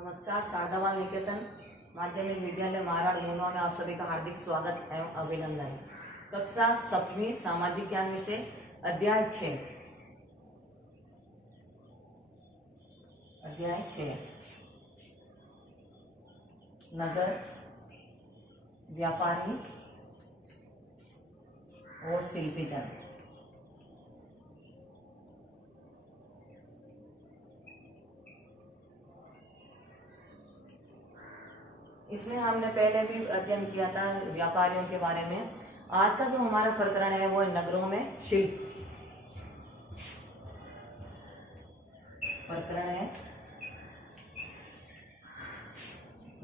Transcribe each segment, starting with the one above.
नमस्कार। शारदावाल निकेतन माध्यमिक विद्यालय महाराड़ गुना में आप सभी का हार्दिक स्वागत एवं अभिनंदन। कक्षा 7वीं सामाजिक ज्ञान विषय अध्याय 6 नगर, व्यापारी और शिल्पी जन। इसमें हमने पहले भी अध्ययन किया था व्यापारियों के बारे में। आज का जो हमारा प्रकरण है वो है नगरों में शिल्प। प्रकरण है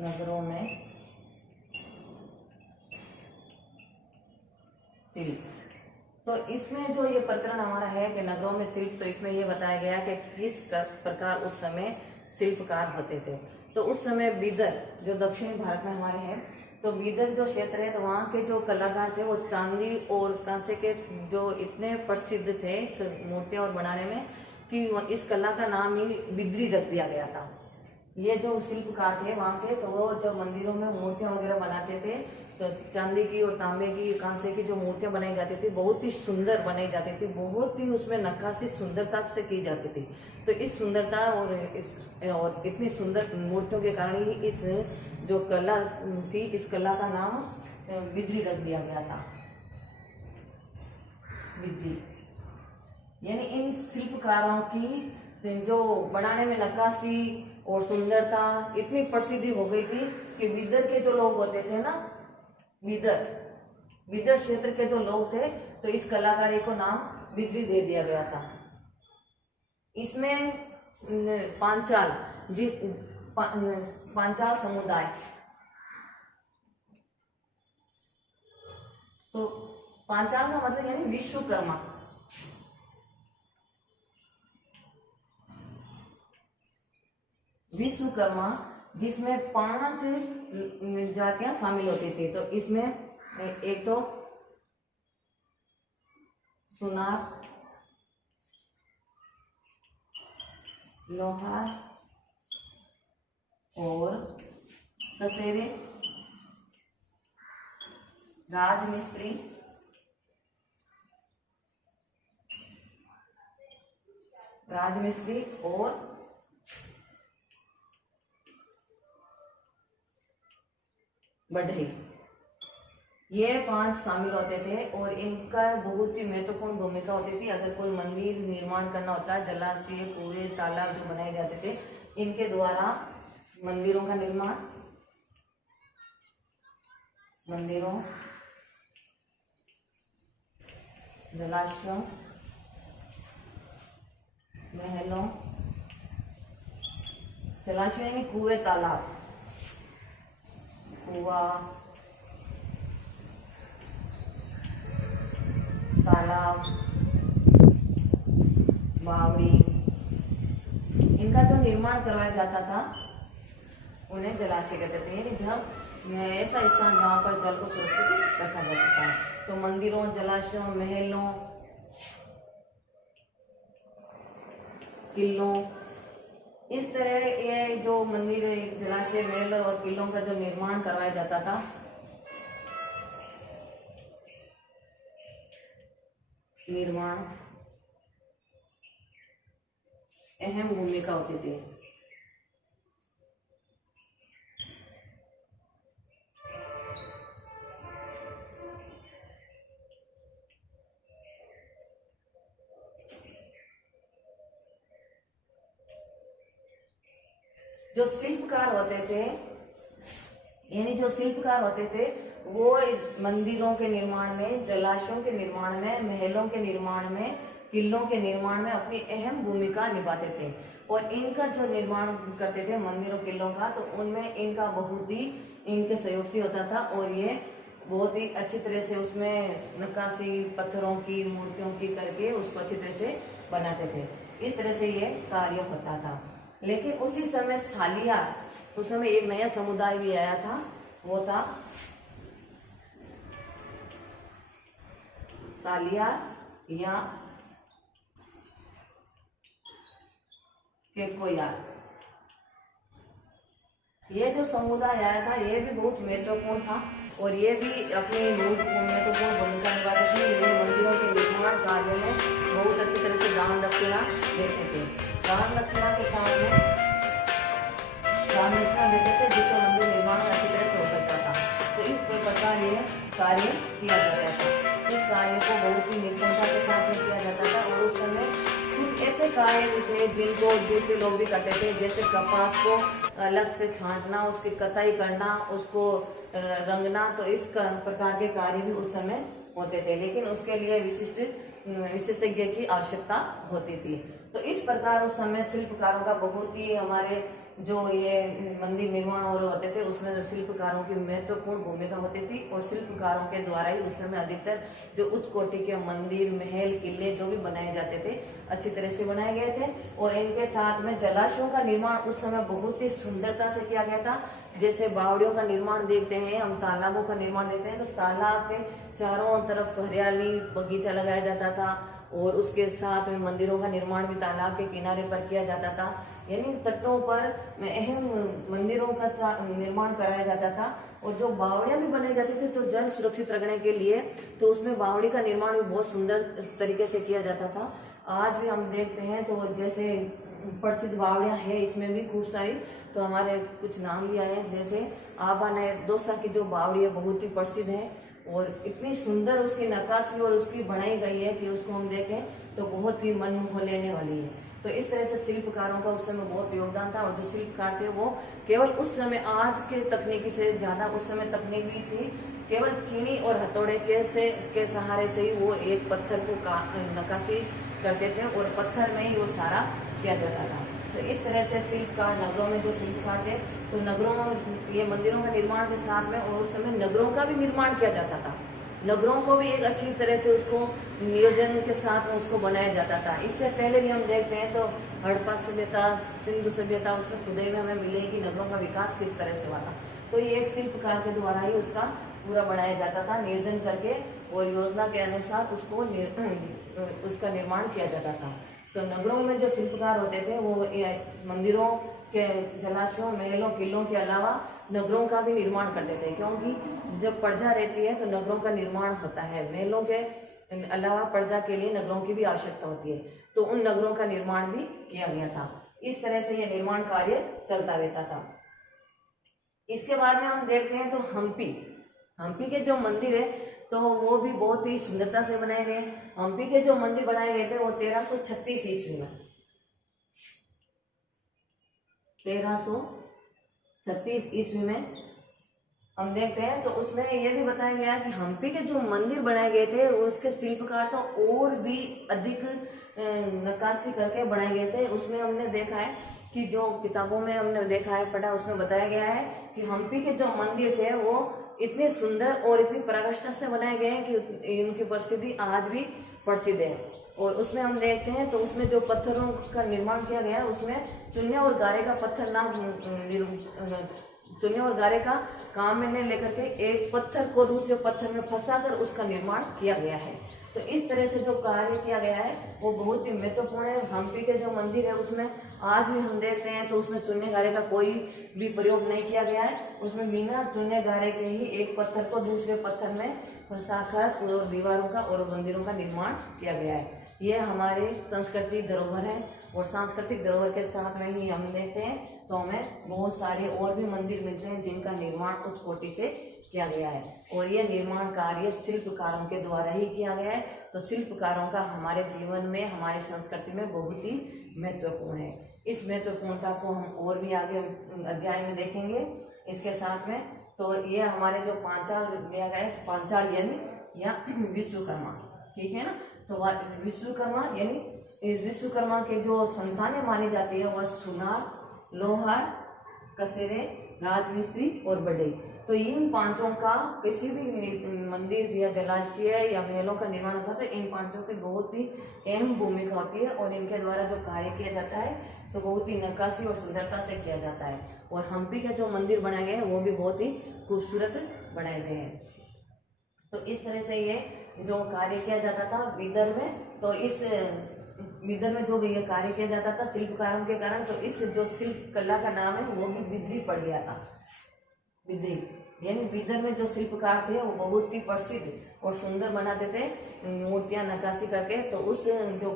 नगरों में शिल्प। तो इसमें जो ये प्रकरण हमारा है कि नगरों में शिल्प, तो इसमें ये बताया गया कि किस प्रकार उस समय शिल्पकार होते थे। तो उस समय बीदर जो दक्षिणी भारत में हमारे हैं, तो बीदर जो क्षेत्र है, तो वहाँ के जो कलाकार थे वो चांदी और कांसे के जो इतने प्रसिद्ध थे मूर्तियां और बनाने में कि इस कला का नाम ही बिद्री रख दिया गया था। ये जो शिल्पकार थे वहाँ के, तो वो जो मंदिरों में मूर्तियां वगैरह बनाते थे, तो चांदी की और तांबे की, कांसे की जो मूर्तियां बनाई जाती थी बहुत ही सुंदर बनाई जाती थी, बहुत ही उसमें नक्काशी सुंदरता से की जाती थी। तो इस सुंदरता और इतनी सुंदर मूर्तियों के कारण ही इस जो कला थी, इस कला का नाम बिद्री रख दिया गया था। बिद्री यानी इन शिल्पकारों की जो बनाने में नक्काशी और सुंदरता इतनी प्रसिद्धि हो गई थी कि बीदर के जो लोग होते थे ना, बीदर क्षेत्र के जो लोग थे, तो इस कलाकारी को नाम बिद्री दे दिया गया था। इसमें पांचाल समुदाय, तो पांचाल का मतलब यानी विश्वकर्मा। विश्वकर्मा जिसमें 5 जातियां शामिल होती थी। तो इसमें एक तो सुनार, लोहार और कसेरे, राजमिस्त्री, और बढ़ई, ये 5 शामिल होते थे। और इनका बहुत ही महत्वपूर्ण भूमिका होती थी। अगर कोई मंदिर निर्माण करना होता है, जलाशय, कुएं, तालाब जो बनाए जाते थे, इनके द्वारा मंदिरों का निर्माण, मंदिरों, जलाशयों, महलों, जलाशय यानी कुएं, तालाब, कुआ, तालाब, बावड़ी, इनका जो निर्माण करवाया जाता था उन्हें जलाशय कहते थे। यानी जब ऐसा स्थान जहाँ पर जल को सुरक्षित रखा जा सकता है। तो मंदिरों, जलाशयों, महलों, किलों, इस तरह ये जो मंदिर, जलाशय, महल और किलों का जो निर्माण करवाया जाता था, निर्माण अहम भूमिका होती थी। जो शिल्पकार होते थे, यानी जो शिल्पकार होते थे वो मंदिरों के निर्माण में, जलाशयों के निर्माण में, महलों के निर्माण में, किलों के निर्माण में अपनी अहम भूमिका निभाते थे। और इनका जो निर्माण करते थे मंदिरों, किलों का, तो उनमें इनका बहुत ही इनके सहयोग से होता था। और ये बहुत ही अच्छी तरह से उसमें नक्काशी पत्थरों की, मूर्तियों की करके उसको अच्छी तरह से बनाते थे। इस तरह से ये कार्य होता था। लेकिन उसी समय सालियार, उस समय एक नया समुदाय भी आया था, वो था सालियार या केकोयार। ये जो समुदाय आया था ये भी बहुत महत्वपूर्ण था और ये भी अपनी महत्वपूर्ण भूमिका निभाते थे। ये मंदिरों के निर्माण कार्य में बहुत अच्छी तरह से दान दक्षिणा देते थे। दान दक्षिणा के साथ में दान दक्षिणा देते थे जिससे मंदिर निर्माण अच्छी तरह से हो सकता था। तो इस प्रकार ये कार्य किया जाता था। इस कार्य को बहुत ही निपुणता के साथ में किया जाता था और उस समय कुछ ऐसे कार्य भी थे जिनको दूसरे लोग भी करते थे, जैसे कपास को अलग से छांटना, उसकी कटाई करना, उसको रंगना। तो इस प्रकार के कार्य भी उस समय होते थे, लेकिन उसके लिए विशेषज्ञ की आवश्यकता होती थी। तो इस प्रकार उस समय शिल्पकारों का बहुत ही हमारे जो ये मंदिर निर्माण और होते थे उसमें शिल्पकारों की महत्वपूर्ण भूमिका होती थी और शिल्पकारों के द्वारा ही उस समय अधिकतर जो उच्च कोटि के मंदिर, महल, किले जो भी बनाए जाते थे अच्छी तरह से बनाए गए थे। और इनके साथ में जलाशयों का निर्माण उस समय बहुत ही सुंदरता से किया गया था। जैसे बावड़ियों का निर्माण देखते हैं हम, तालाबों का निर्माण देखते हैं, तो तालाब के चारों तरफ हरियाली बगीचा लगाया जाता था और उसके साथ में मंदिरों का निर्माण भी तालाब के किनारे पर किया जाता था। यानी तटों पर अहम मंदिरों का निर्माण कराया जाता था। और जो बावड़ियां भी बनाई जाती थी तो जल सुरक्षित रखने के लिए, तो उसमें बावड़ी का निर्माण भी बहुत सुंदर तरीके से किया जाता था। आज भी हम देखते हैं तो जैसे प्रसिद्ध बावड़ियां है इसमें भी खूब सारी, तो हमारे कुछ नाम भी आए हैं। जैसे आबा ने दौसा की जो बावड़ी है बहुत ही प्रसिद्ध है और इतनी सुंदर उसकी नक्काशी और उसकी बनाई गई है कि उसको हम देखें तो बहुत ही मन मोह लेने वाली है। तो इस तरह से शिल्पकारों का उस समय बहुत योगदान था। और जो शिल्पकार थे वो केवल उस समय आज के तकनीकी से ज्यादा उस समय तकनीक भी थी, केवल चीनी और हथौड़े के सहारे से ही वो एक पत्थर को नक्काशी करते थे और पत्थर में ही वो सारा किया जाता था। तो इस तरह से शिल्पकार, नगरों में जो शिल्पकार थे, तो नगरों में ये मंदिरों का निर्माण के साथ में और उस समय नगरों का भी निर्माण किया जाता था। नगरों को भी एक अच्छी तरह से उसको नियोजन के साथ में उसको बनाया जाता था। इससे पहले भी हम देखते हैं तो हड़प्पा सभ्यता, सिंधु सभ्यता, उसमें खुदाई में हमें मिले कि नगरों का विकास किस तरह से हुआ था। तो ये एक शिल्पकार के द्वारा ही उसका पूरा बनाया जाता था, नियोजन करके और योजना के अनुसार उसको उसका निर्माण किया जाता था। तो नगरों में जो शिल्पकार होते थे वो मंदिरों के, जलाशयों, महलों, किलों के अलावा नगरों का भी निर्माण करते थे, क्योंकि जब प्रजा रहती है तो नगरों का निर्माण होता है। महलों के अलावा प्रजा के लिए नगरों की भी आवश्यकता होती है, तो उन नगरों का निर्माण भी किया गया था। इस तरह से यह निर्माण कार्य चलता रहता था। इसके बाद में हम देखते हैं तो हम्पी के जो मंदिर है तो वो भी बहुत ही सुंदरता से बनाए गए। हम्पी के जो मंदिर बनाए गए थे वो 1336 ईस्वी में 1336 ईस्वी में हम देखते हैं तो उसमें यह भी बताया गया कि हम्पी के जो मंदिर बनाए गए थे उसके शिल्पकार तो और भी अधिक नक्काशी करके बनाए गए थे। उसमें हमने देखा है कि जो किताबों में हमने देखा है, पढ़ा, उसमें बताया गया है कि हम्पी के जो मंदिर थे वो इतने सुंदर और इतनी प्रकाष्ठा से बनाए गए हैं कि इनकी प्रसिद्धि आज भी प्रसिद्ध है। और उसमें हम देखते हैं तो उसमें जो पत्थरों का निर्माण किया गया है उसमें चुन्ने और गारे का पत्थर चुन्ने और गारे का काम में लेकर के एक पत्थर को दूसरे पत्थर में फंसाकर उसका निर्माण किया गया है। तो इस तरह से जो कार्य किया गया है वो बहुत ही महत्वपूर्ण है। हम्पी के जो मंदिर है उसमें आज भी हम देखते हैं तो उसमें चुन्ने गारे का कोई भी प्रयोग नहीं किया गया है। उसमें बिना चुन्ने गारे के ही एक पत्थर को दूसरे पत्थर में फंसाकर और दीवारों का और मंदिरों का निर्माण किया गया है। ये हमारे संस्कृति धरोहर है और सांस्कृतिक धरोहर के साथ में ही हम देखते हैं तो हमें बहुत सारे और भी मंदिर मिलते हैं जिनका निर्माण उच्च कोटि से किया गया है और यह निर्माण कार्य शिल्पकारों के द्वारा ही किया गया है। तो शिल्पकारों का हमारे जीवन में, हमारी संस्कृति में बहुत ही महत्वपूर्ण है। इस महत्वपूर्णता को हम और भी आगे अध्याय में देखेंगे। इसके साथ में तो ये हमारे जो पांचाल दिया गया है, पांचाल यानी या विश्वकर्मा, ठीक है ना। तो विश्वकर्मा यानी इस विश्वकर्मा के जो संतानें मानी जाती है वह सुनार, लोहार, कसेरे, राजमिस्त्री और बढ़ई। तो इन पांचों का किसी भी मंदिर या जलाशय या महलों का निर्माण होता है तो इन पांचों की बहुत ही अहम भूमिका होती है और इनके द्वारा जो कार्य किया जाता है तो बहुत ही नक्काशी और सुंदरता से किया जाता है। और हम्पी के जो मंदिर बनाए गए हैं वो भी बहुत ही खूबसूरत बनाए गए हैं। तो इस तरह से ये जो कार्य किया जाता था विदर्भ में, तो इस बिदर में जो ये कार्य किया जाता था शिल्पकारों के कारण, तो इस जो शिल्प कला का नाम है वो भी बिदरी पड़ गया था। बिदरी यानी बिदर में जो शिल्पकार थे वो बहुत ही प्रसिद्ध और सुंदर बनाते थे मूर्तियां नक्काशी करके, तो उस जो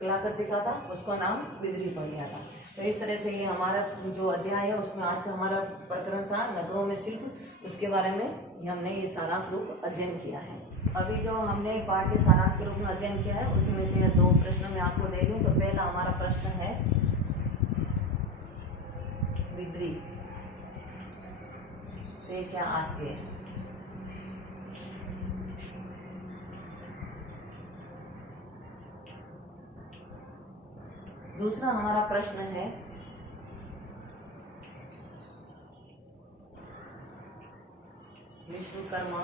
कलाकृति का था उसका नाम बिदरी पड़ गया था। तो इस तरह से ये हमारा जो अध्याय है उसमें आज का हमारा प्रकरण था नगरों में शिल्प, उसके बारे में हमने ये सारांश रूप अध्ययन किया है। अभी जो हमने पाठ के सारांश के रूप में अध्ययन किया है उसमें से 2 प्रश्न मैं आपको दे रही हूँ। तो पहला हमारा प्रश्न है बिदरी से क्या आशय है। दूसरा हमारा प्रश्न है विश्वकर्मा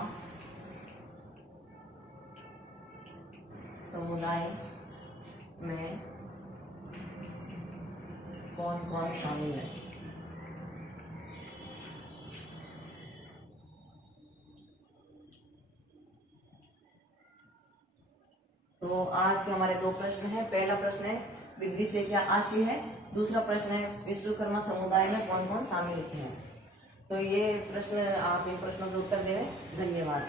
समुदाय में कौन कौन शामिल है। तो आज के हमारे 2 प्रश्न हैं। पहला प्रश्न है बिदरी से क्या आशय है, दूसरा प्रश्न है विश्वकर्मा समुदाय में कौन कौन शामिल हैं। तो ये प्रश्न आप इन प्रश्नों के उत्तर दें। धन्यवाद।